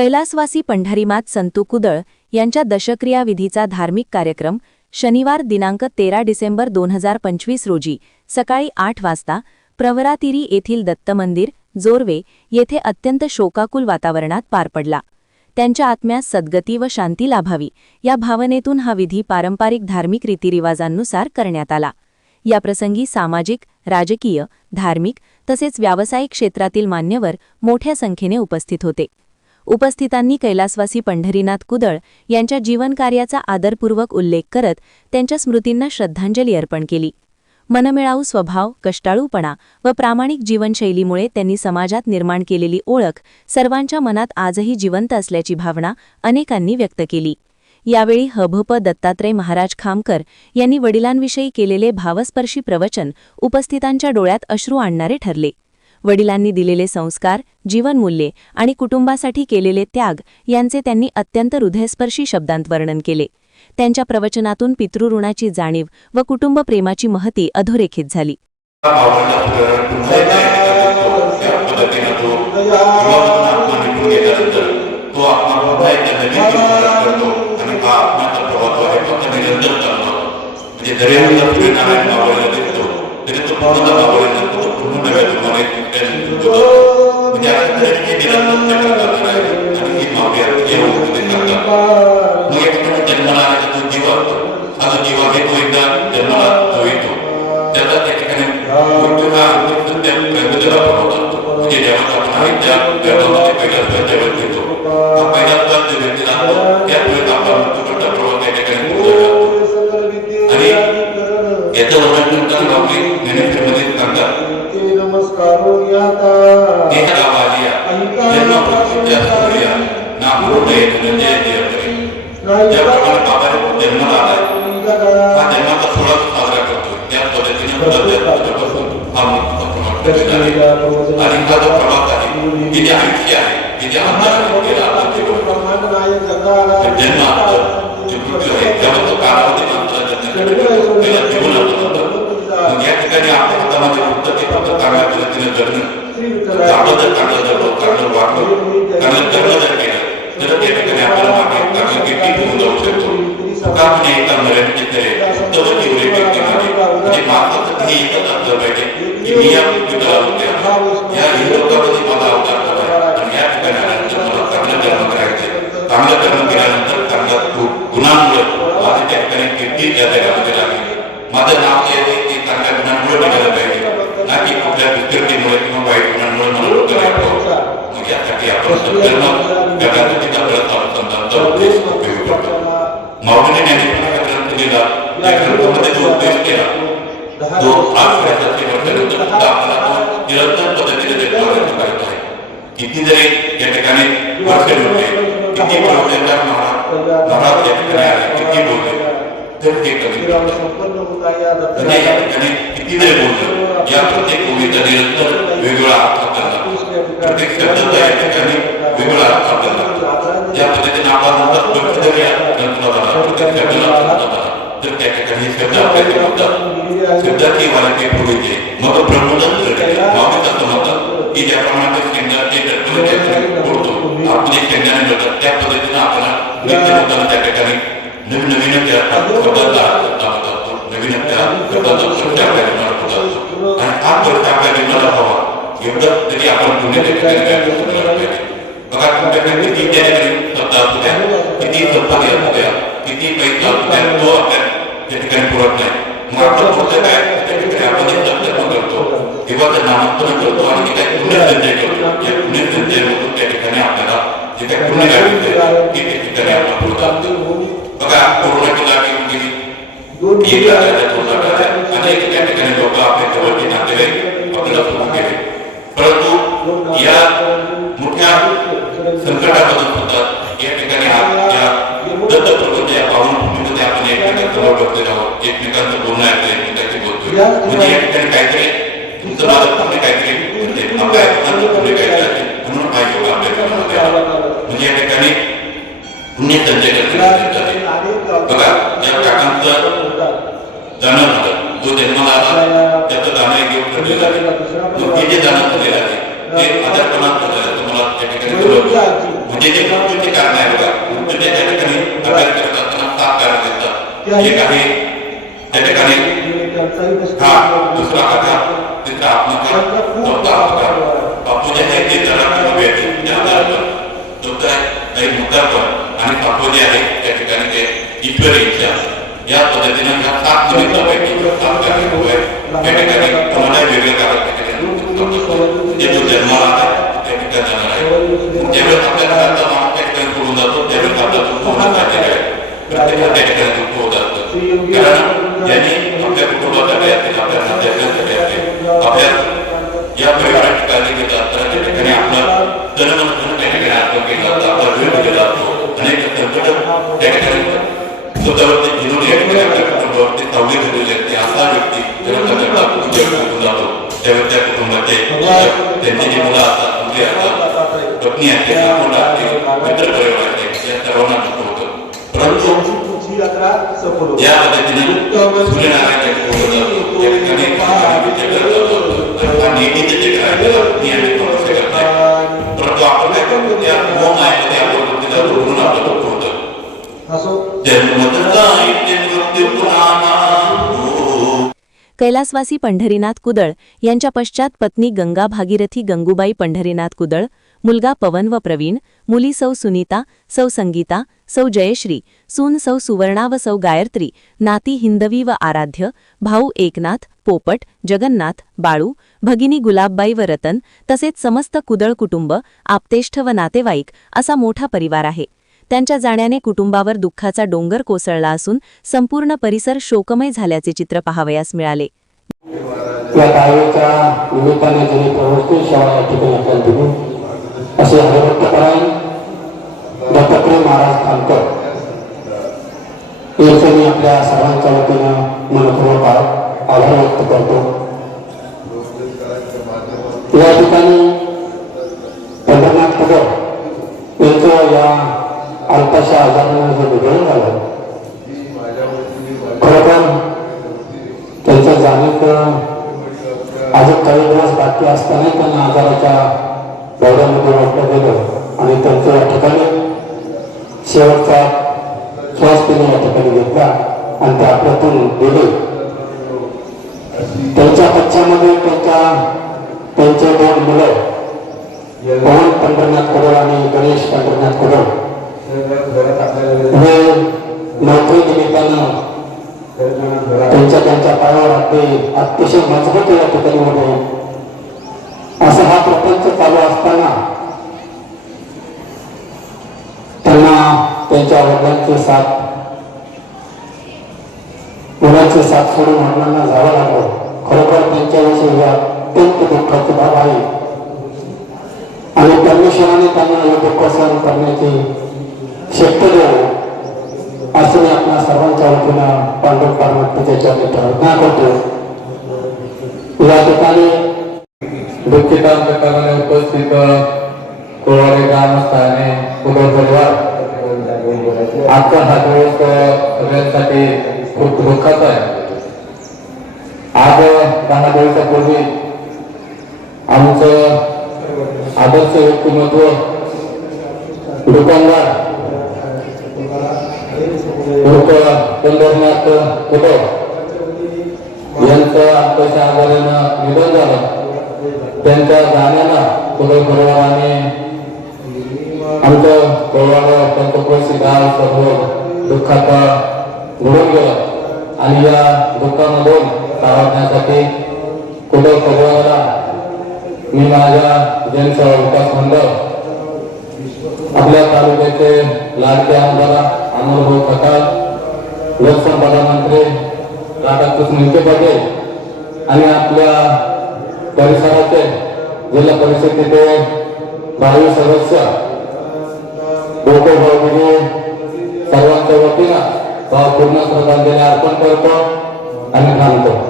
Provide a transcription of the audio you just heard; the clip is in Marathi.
कैलासवासी पंढरीमात संतू कुदळ यांच्या दशक्रिया विधीचा धार्मिक कार्यक्रम शनिवार दिनांक तेरा डिसेंबर दोन हजार पंचवीस रोजी सकाळी आठ वाजता प्रवरातिरी येथील दत्त मंदिर जोरवे येथे अत्यंत शोकाकुल वातावरणात पार पडला. त्यांच्या आत्म्यास सद्गती व शांती लाभावी या भावनेतून हा विधी पारंपरिक धार्मिक रीतिरिवाजांनुसार करण्यात आला. याप्रसंगी सामाजिक राजकीय धार्मिक तसेच व्यावसायिक क्षेत्रातील मान्यवर मोठ्या संख्येने उपस्थित होते. उपस्थितांनी कैलासवासी पंढरीनाथ कुदळ यांच्या जीवनकार्याचा आदरपूर्वक उल्लेख करत त्यांच्या स्मृतींना श्रद्धांजली अर्पण केली. मनमिळाऊ स्वभाव कष्टाळूपणा व प्रामाणिक जीवनशैलीमुळे त्यांनी समाजात निर्माण केलेली ओळख सर्वांच्या मनात आजही जिवंत असल्याची भावना अनेकांनी व्यक्त केली. यावेळी हभप दत्तात्रय महाराज खामकर यांनी वडिलांविषयी केलेले भावस्पर्शी प्रवचन उपस्थितांच्या डोळ्यात अश्रू आणणारे ठरले. वडिलांनी दिलेले संस्कार जीवनमूल्ये आणि कुटुंबासाठी केलेले त्याग यांचे त्यांनी अत्यंत हृदयस्पर्शी शब्दांत वर्णन केले. त्यांच्या प्रवचनातून पितृऋणाची जाणीव व कुटुंबप्रेमाची महती अधोरेखित झाली. आपल्याला मागे चांगलं कीर्ती घेऊन जाऊ शकतो का म्हणजे एका मर्यादित तरी उत्तम जीवले व्यक्तीमध्ये म्हणजे माणसाचं ध्येय एकच असलं पाहिजे की मी या पृथ्वीला होते या हिंदुत्वामध्ये मला अवतार झाला आणि या ठिकाणी आल्यानंतर मला चांगलं कर्म करायचे चांगलं कर्म केल्यानंतर चांगल्या गु- गुणांमुळे माझी त्या ठिकाणी कीर्ती या जगामध्ये लागली माझं नाव जे आहे ते चांगल्या गुणांमुळे निघालं पाहिजे ना की कुठल्या दुष्कृतीमुळे किंवा वाईट गुणांमुळे मला लोक वाटतो मग यासाठी आपण सत्कर्म जगाचा प्रयत्न अनुसंधानचा उद्देश उपयोग करतो माऊलीने ज्ञानेश्वराचा ग्रंथ लिहिला त्या ग्रंथामध्ये जो उद्देश केला तो आज प्रयत्नाचे वर्षानंतर सुद्धा आपल्याला तो निरंतर पद्धतीने ते प्रयत्न करत आहे किती जरी या ठिकाणी वर्ष होते किती प्रवचनकार महाराज महाराज या ठिकाणी आले किती बोलले तर ते कमी किती जरी बोललं या प्रत्येक ओळीचा निरंतर वेगवेगळा अर्थ आपल्याला प्रत्येक शब्दाचा या ठिकाणी वेगवेगळा अर्थ आपल्याला ज्या पद्धतीने आपला म्हणतात जरी या प्रत्येक शब्दाला तर त्या ठिकाणी शब्द आपल्याला म्हणतात शब्दाची वारंटी पूर्वीचे मग ब्रह्मदत्त घडले मागे असं म्हणतात की ज्याप्रमाणे शेंगाचे बोलतो. आपले शेंगाने मिळतात त्या पद्धतीने आपल्याला होताना त्या ठिकाणी नवीन नवीन त्या शब्दाचा अर्थ लावत असतो नवीन त्या शब्दाचा स्पर्श आपल्या जीवनात होत असतो आणि हा स्पर्श आपल्या जीवनाला हवा एवढं तरी आपण पुण्य त्या ठिकाणी व्यायाम करायला पाहिजे बघा तुमच्याकडे किती त्या ठिकाणी शब्द असू द्या. किती संपत्ती असू द्या. किती पैसा असू द्या. तो आपल्या त्या ठिकाणी पुरत नाही. मग आपण पुढचं काय? त्या ठिकाणी आपण एक सत्कर्म करतो. देवाचं नामस्मरण करतो आणि जे काही पुण्य संचय करतो. या पुण्य संचय मधून त्या ठिकाणी आपल्याला जे काही पुण्य गाठवते ते त्या ठिकाणी आपण पुरत असतो बघा कोरोनाची लाट येऊन गेली एक लाट आल्या अनेक त्या ठिकाणी लोक आपले जवळचे नातेवाईक आपल्याला सोडून गेले परंतु या मोठ्या संकटामधून सुद्धा या ठिकाणी आप- या दत्त प्रबंध या पावनभूमीमध्ये आपण एकमेकांसमोर बसलेलो आहोत एकमेकांचं बोलणं ऐकलं एकमेकांची बोलतोय म्हणजे या ठिकाणी काहीतरी तुमचं माझं पुण्य काहीतरी म्हणजे आपल्या आयुष्याचं पुण्य काहीतरी असेल म्हणून हा योग आपल्या जीवनामध्ये आला म्हणजे या ठिकाणी पुण्य संचय करण्यासाठी बघा या काकांचं जाणं झालं जो जन्माला आला त्याचं ठरलेलं आहे. मग हे जे आहे ते आजारपणात तुम्हाला त्या ठिकाणी म्हणजे जे मृत्यूचे कारण आहे. बघा मृत्यूचे त्या ठिकाणी अभ्यास करत असताना सात कारण एक आहे त्या ठिकाणी हा दुसरा आघात तिसरा आत्मघात चौथा अपघात आहे ते जरा त्या आधारावर चौथा आहे. एक आणि पापू जे आहे त्या ठिकाणी ते ईश्वर इच्छा या पद्धतीनं ह्या सात जो सात कारण होय त्या ठिकाणी कोणाला वेगळे कारण त्या ठिकाणी म्हणजे जो जन्माला आला त्या ठिकाणी जाणार आहे ज्यावेळेस आपल्या घराचा माणूस त्या ठिकाणी सोडून जातो त्यावेळेस आपला दुःख होणं साहजिक आहे प्रत्येकाला त्या ठिकाणी दुःख होत असतं कारण ज्यांनी आपल्या कुटुंबासाठी असतील आपल्या नातेवाईकांसाठी असतील आपल्या या परिवाराची काळजी घेत असताना त्या ठिकाणी आपला जन्म त्या ठिकाणी अर्पण केला जातो आपला वेळ दिलेला असतो अनेक संकट त्या ठिकाणी स्वतःवरती कुटुंबावरती सावली घडवली असते असा. व्यक्ती जेव्हा त्याचा कुटुंब घेऊन जातो त्यावेळेस त्या कुटुंबाचे त्यांची जी मुलं असतात मुली असतात पत्नी असते नातवंड असते मित्र परिवार असते या सर्वांना दुःख होतं परंतु या पद्धतीने सूर्यनारायणच्या पूर्ण या ठिकाणी नेहमीचे जे करायचं नियमित प्रवास परंतु आपण काय करतो त्या मोहमायामध्ये आपण वृत्तीला धरून आपलं दुःख होतं जन्मदत्ताई ते मृत्यू पुराणा कैलासवासी पंढरीनाथ कुदळ यांच्या पश्चात पत्नी गंगा भागीरथी गंगूबाई पंढरीनाथ कुदळ मुलगा पवन व प्रवीण मुली सौ सुनीता सौ संगीता सौ जयश्री सून सौ सुवर्णा व सौ गायत्री नाती हिंदवी व आराध्य भाऊ एकनाथ पोपट जगन्नाथ बाळू भगिनी गुलाबबाई व रतन तसेच समस्त कुदळ कुटुंब आप्तेष्ठ व नातेवाईक असा मोठा परिवार आहे. त्यांच्या जाण्याने कुटुंबावर दुःखाचा डोंगर कोसळला असून संपूर्ण परिसर शोकमय झाल्याचे चित्र पाहावयास मिळाले. या आपल्या सर्वांच्या वतीनं मनपूर्वक आभार व्यक्त करतो. या ठिकाणी पंढरनाथ पदर यांचं या अल्पशा आजारानं जे निधन झालं खरोखर त्यांचं जाणीव अजून काही दिवस बाकी असताना त्यांना आजाराच्या दौऱ्यामध्ये वाटलं गेलं. आणि त्यांचं या ठिकाणी शेवटचा श्वास त्यांनी या ठिकाणी घेतला आणि ते आपल्यातून गेले. त्यांच्या पक्षामध्ये त्यांच्या त्यांचे दोन मुलं पवन पंढरनाथ कडोळ आणि गणेश पंढरनाथ कडोळ हे नोकरी निमित्तानं त्यांच्या त्यांच्या पायावर अगदी अतिशय मजबूत या ठिकाणी होते असा हा प्रपंच चालू असताना त्यांना त्यांच्या वडिलांची साथ मुलांची साथ सोडून वडिलांना जावं लागलं खरोखर त्यांच्याविषयी ही अत्यंत दुःखाची बाब आहे आणि परमेश्वराने त्यांना हे दुःख सहन करण्याची शक्ती द्यावी असं मी आपल्या सर्वांच्या वतीनं पांडव पार्वतीच्या चरणी प्रार्थना करतो या ठिकाणी दुःखितांच्या कारणाने उपस्थित कोवाडे ग्रामस्थाने कुटुंब परिवार आजचा हा दिवस सगळ्यांसाठी खूप दुःखाचा आहे. आज दहा दिवसापूर्वी आमचं आदर्श व्यक्तिमत्व दुकानदार लोक पंढरनाथ कुटुंब यांचं आत्ताच्या आजारानं निधन झालं. त्यांच्या जाण्यानं कुटुंब परिवाराने आमचं कोळवाड पंतप्रसी गाव सर्व दुःखात घडून गेलं. आणि या दुःखामधून सावरण्यासाठी कुटुंब परिवाराला मी माझ्या ज्यांचा विकास मंडळ आपल्या तालुक्याचे लाडके आमदार अमोलभाऊ खटाल लोकसंपदा मंत्री राधाकृष्ण विखे पाटील आणि आपल्या परिसराचे जिल्हा परिषदेचे बावीस सदस्य गोकुळ भाऊ सर्वांच्या वतीनं भावपूर्ण श्रद्धांजली अर्पण करतो आणि थांबतो